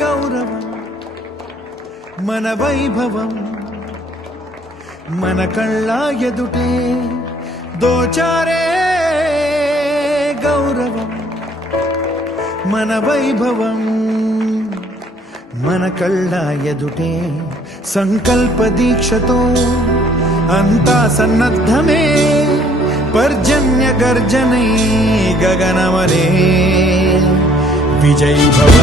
గౌరవం మన వైభవం మన కళ్ళ ఎదుటే దోచారే గౌరవం మన వైభవం మన కళ్ళ ఎదుటే సంకల్ప దీక్షతో అంతా సన్నద్ధమే పర్జన్య గర్జనై గగనమనే విజయ్ భవ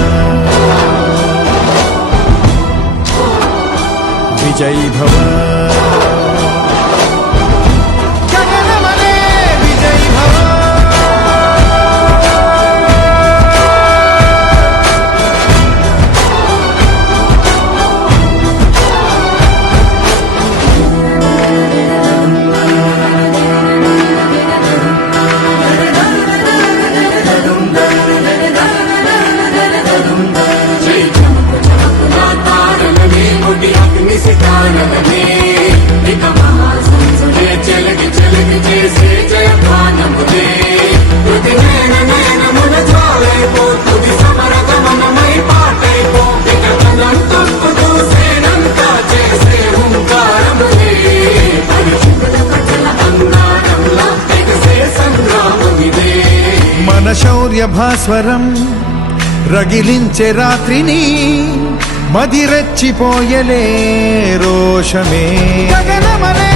విజయ్ భవ గగనమనే విజయ్ భవ మన శౌర్య భాస్వరం రగిలించే రాత్రిని మదిరెచ్చిపోయలే రోషమే గగనమనే